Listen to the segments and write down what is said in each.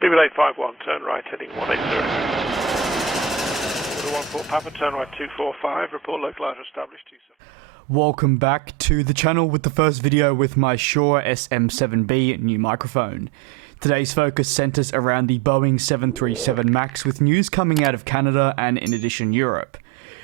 BBL 851, turn right, heading 180. Order 14 Papa, turn right 245, report localizer established 27. Welcome back to the channel with the first video with my Shure SM7B new microphone. Today's focus centers around the Boeing 737 MAX with news coming out of Canada and in addition Europe.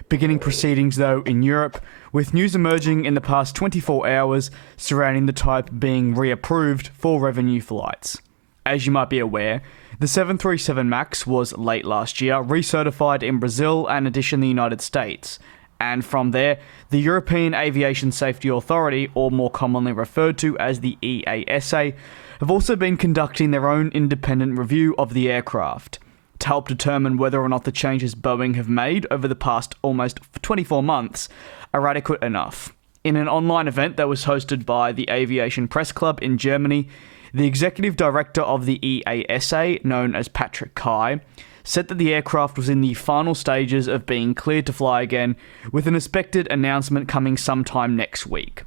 Beginning proceedings though in Europe, with news emerging in the past 24 hours surrounding the type being reapproved for revenue flights. As you might be aware, the 737 MAX was late last year recertified in Brazil and addition the United States, and from there, the European Aviation Safety Authority, or more commonly referred to as the EASA, have also been conducting their own independent review of the aircraft to help determine whether or not the changes Boeing have made over the past almost 24 months are adequate enough. In an online event that was hosted by the Aviation Press Club in Germany, the executive director of the EASA, known as Patrick Kai, said that the aircraft was in the final stages of being cleared to fly again, with an expected announcement coming sometime next week.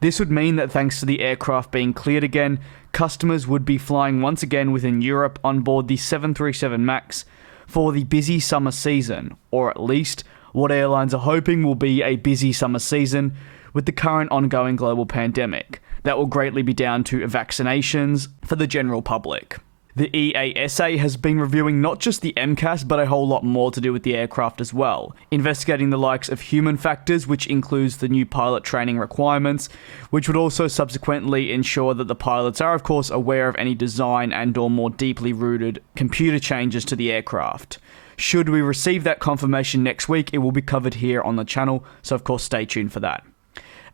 This would mean that thanks to the aircraft being cleared again, customers would be flying once again within Europe on board the 737 MAX for the busy summer season, or at least what airlines are hoping will be a busy summer season with the current ongoing global pandemic. That will greatly be down to vaccinations for the general public. The EASA has been reviewing not just the MCAS, but a whole lot more to do with the aircraft as well, investigating the likes of human factors, which includes the new pilot training requirements, which would also subsequently ensure that the pilots are of course aware of any design and or more deeply rooted computer changes to the aircraft. Should we receive that confirmation next week, it will be covered here on the channel, so of course stay tuned for that.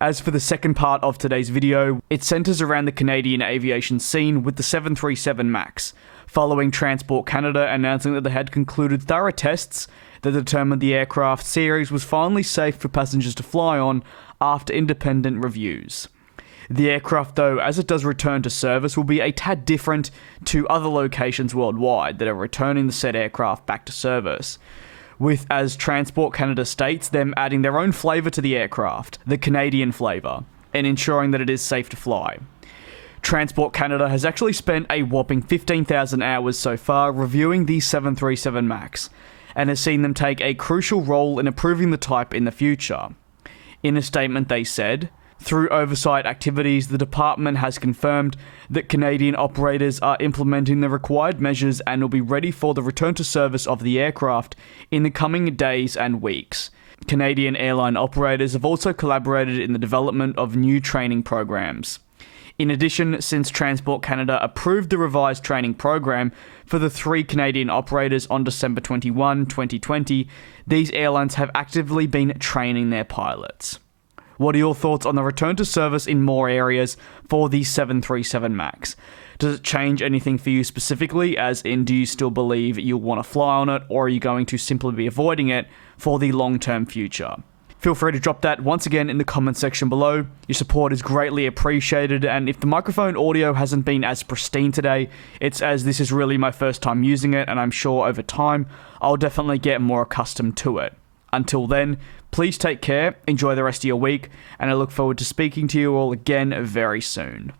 As for the second part of today's video, it centers around the Canadian aviation scene with the 737 MAX, following Transport Canada announcing that they had concluded thorough tests that determined the aircraft series was finally safe for passengers to fly on after independent reviews. The aircraft though, as it does return to service, will be a tad different to other locations worldwide that are returning the said aircraft back to service, with, as Transport Canada states, them adding their own flavour to the aircraft, the Canadian flavour, and ensuring that it is safe to fly. Transport Canada has actually spent a whopping 15,000 hours so far reviewing the 737 MAX, and has seen them take a crucial role in improving the type in the future. In a statement they said, "Through oversight activities, the department has confirmed that Canadian operators are implementing the required measures and will be ready for the return to service of the aircraft in the coming days and weeks." Canadian airline operators have also collaborated in the development of new training programs. In addition, since Transport Canada approved the revised training program for the 3 Canadian operators on December 21, 2020, these airlines have actively been training their pilots. What are your thoughts on the return to service in more areas for the 737 MAX? Does it change anything for you specifically, as in do you still believe you'll want to fly on it, or are you going to simply be avoiding it for the long-term future? Feel free to drop that once again in the comment section below. Your support is greatly appreciated, and if the microphone audio hasn't been as pristine today, it's as this is really my first time using it, and I'm sure over time I'll definitely get more accustomed to it. Until then, please take care, enjoy the rest of your week, and I look forward to speaking to you all again very soon.